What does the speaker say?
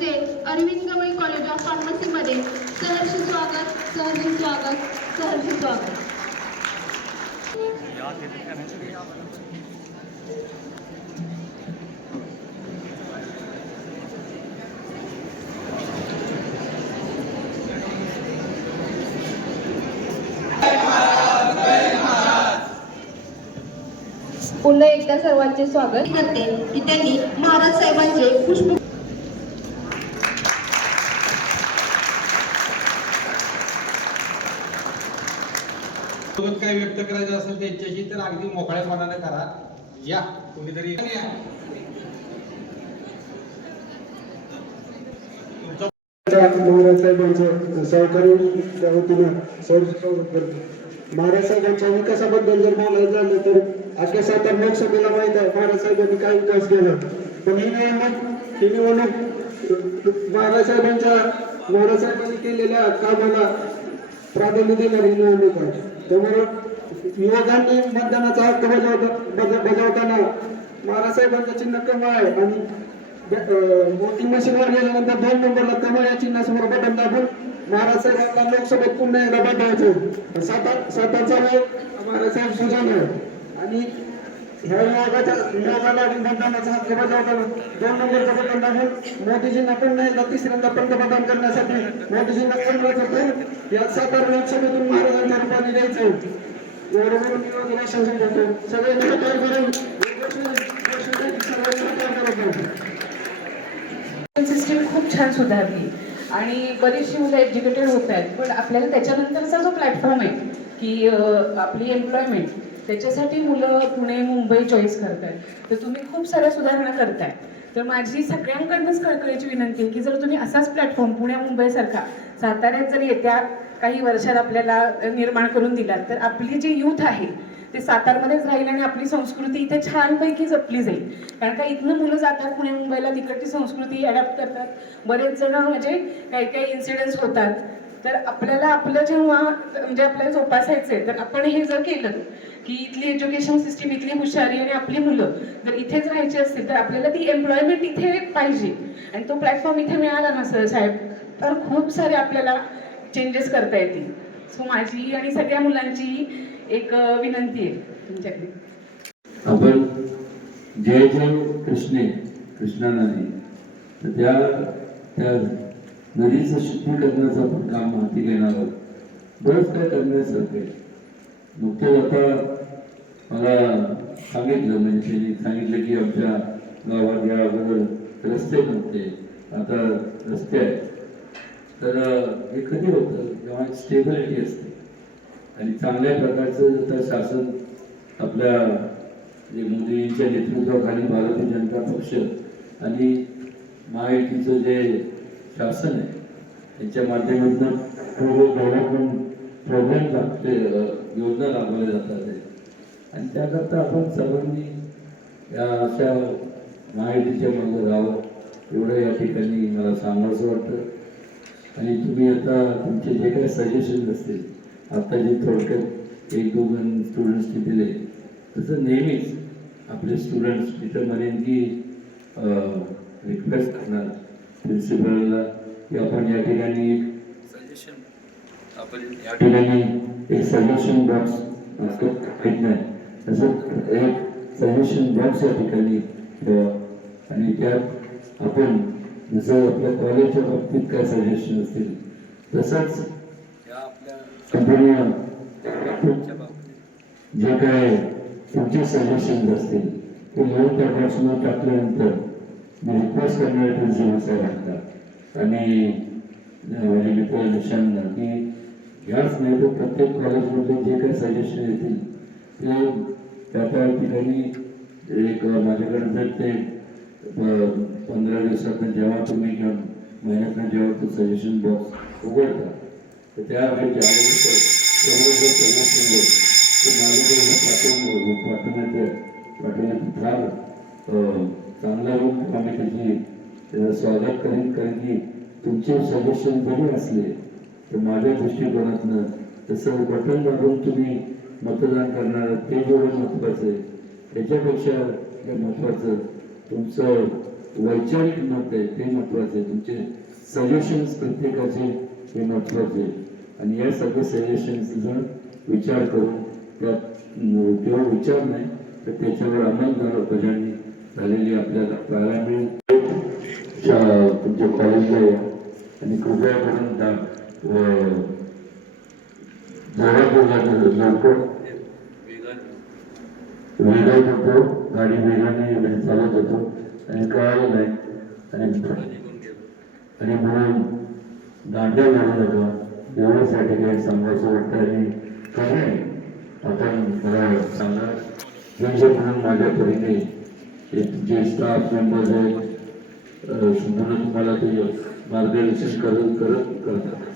त्यांचे Arvind Gawali college of फार्मसीमध्ये सहर्ष स्वागत सहर्ष स्वागत सहर्ष स्वागत. पुन्हा एकदा सर्वांचे स्वागत करते. की त्यांनी महाराज साहेबांचे पुष्प सोबत काय व्यक्त करायचं असेल त्यांच्याशी तर अगदी मोकळ्या मनाने करा. या कुणीतरी या. महाराज साहेबांचं सहकारी त्या वतीनं स्वागत करतो. महाराज साहेबांच्या विकासाबद्दल जर बोलायचं झालं तर अख्या सातारा लोकसभेला माहीत आहे महाराज साहेबांनी काय विकास केला. पण ही निवडणूक ही निवडणूक महाराज साहेबांच्या महाराज साहेबांनी केलेल्या कामाला प्राधान्य देणारी निवडणूक आहे. त्यामुळे युवकांनी मतदानाचा हक्क बजावता बजावताना बाळासाहेबांचं चिन्ह कमी आहे. आणि वोटिंग मशीनवर गेल्यानंतर दोन नंबरला कमळ या चिन्हासमोर बटन दाबून महाराजसाहेबांना लोकसभेत पुन्हा एकदा पाठवायचं सात साताचा वेळ महाराजसाहेब सुजान आहे. आणि ह्या योगाच्या योगाला आणि मतदानाचा बजावताना दोन मोदीजींना पुन्हा एकदा तिसऱ्यांदा पंतप्रधान करण्यासाठी मोदीजींना कमळाचं फूल या सातारा लोकसभेतून महाराजांच्या रूपाने द्यायचं. एवढं म्हणून मी शासन करतो सगळे करून सिस्टीम खूप छान सुधारली. आणि बरीचशी मुलं एज्युकेटेड होत आहेत. पण आपल्याला त्याच्यानंतरचा जो प्लॅटफॉर्म आहे की आपली एम्प्लॉयमेंट त्याच्यासाठी मुलं पुणे मुंबई चॉईस करत आहेत तर तुम्ही खूप साऱ्या सुधारणा करताय तर माझी सगळ्यांकडनंच कळकळीची विनंती आहे की जर तुम्ही असाच प्लॅटफॉर्म पुण्या मुंबईसारखा साताऱ्यात जर येत्या काही वर्षात आपल्याला निर्माण करून दिला तर आपली जी यूथ आहे ते सातारमध्येच राहील आणि आपली संस्कृती इथे छानपैकी जपली जाईल. कारण का इथनं मुलं जातात पुणे मुंबईला तिकडची संस्कृती अडॅप्ट करतात. बरेच जण म्हणजे काही काही इन्सिडेंट्स होतात. तर आपल्याला आपलं जेव्हा म्हणजे आपल्याला जोपासायचंय तर आपण हे जर केलं की इथली एज्युकेशन सिस्टीम इथली हुशारी आणि आपली मुलं जर इथेच राहायची असतील तर आपल्याला ती एम्प्लॉयमेंट इथे पाहिजे. आणि तो प्लॅटफॉर्म इथे मिळाला ना सर साहेब तर खूप सारे आपल्याला चेंजेस करता येतील. सो माझी आणि सगळ्या मुलांची एक विनंती आहे तुमच्याकडे. आपण जय जय कृष्णे कृष्णा त्या त्या नदीचं शुद्धीकरणाचं आपण काम हाती घेणार आहोत. बरंच काय करण्यासारखं आहे. आता मला सांगितलं म्हणजे त्यांनी सांगितलं की आमच्या गावात या अगोदर रस्ते नव्हते. आता रस्ते आहेत. तर हे कधी होतं? जेव्हा स्टेबिलिटी असते. आणि चांगल्या प्रकारचं तर शासन आपल्या जे मोदींच्या नेतृत्वाखाली भारतीय जनता पक्ष आणि महायुतीचं जे शासन आहे त्यांच्या माध्यमातून डेव्हलपमेंट प्रोग्राम लागते योजना राबवल्या जातात. आहे. आणि त्याकरता आपण सर्वांनी या अशा माहितीच्या मागे राहावं एवढं या ठिकाणी मला सांगावंसं वाटतं. आणि तुम्ही आता तुमचे जे काही सजेशन असतील आता जे थोडक्यात एक दोन स्टुडंट्सनी दिले तसं नेहमीच आपले स्टुडंट्स तिथं म्हणेन की रिक्वेस्ट करणार. प्रिन्सिपलला की आपण या ठिकाणी एक सजेशन आपण या ठिकाणी एक सजेशन बॉक्स असतो. माहीत नाही तसं एक सजेशन बॉक्स या ठिकाणी ठेवा. आणि त्यात आपण जसं आपल्या कॉलेजच्या बाबतीत काय सजेशन असतील तसंच या आपल्या कंपन्या जे काय तुमचे सजेशन असतील ते लिहून त्या बॉक्समध्ये टाकल्यानंतर म्हणजे मी रिक्वेस्ट करणार तुमचे प्रिन्सिपल आणि अं, माझे मित्र की याच नाही तर प्रत्येक कॉलेजमध्ये जे काही सजेशन येतील ते त्या त्या ठिकाणी एक माझ्याकडे जर ते पंधरा दिवसात जेव्हा तुम्ही किंवा महिन्यातनं जेव्हा तो सजेशन बॉक्स उघडता तर त्यावेळी जे आलेलं सर्व जे सजेशन ते माझ्याकडे हो, चांगला रूप आम्ही त्याची स्वागत करीन कारण की तुमचे सजेशन जरी असले. तर माझ्या दृष्टिकोनातनं तसं बटन दाबून तुम्ही मतदान करणार ते जेवढं महत्त्वाचं आहे. त्याच्यापेक्षा हे महत्त्वाचं. तुमचं वैचारिक मत आहे ते महत्वाचं आहे. तुमचे सजेशन्स प्रत्येकाचे हे महत्त्वाचे आहे. आणि या सगळ्या सजेशन्सचा विचार करून त्यात अं, केवळ विचार नाही तर त्याच्यावर अंमलबजावणी झालेली आपल्याला पाहायला मिळेल तुमच्या कॉलेजला या. आणि कृपया करून लवकर. वेगात होतो. गाडी वेगाने चालत होतो. आणि कळालं नाही. आणि आणि म्हणून दांड्या मारू नका. एवढ्यासाठी काही सांगायचं वाटतं आणि कमी आपण मला सांगा म्हणजे म्हणून माझ्या परीने एक जे स्टाफ मेंबर्स आहेत संपूर्ण तुम्हाला ते मार्गदर्शन करत करत करतात.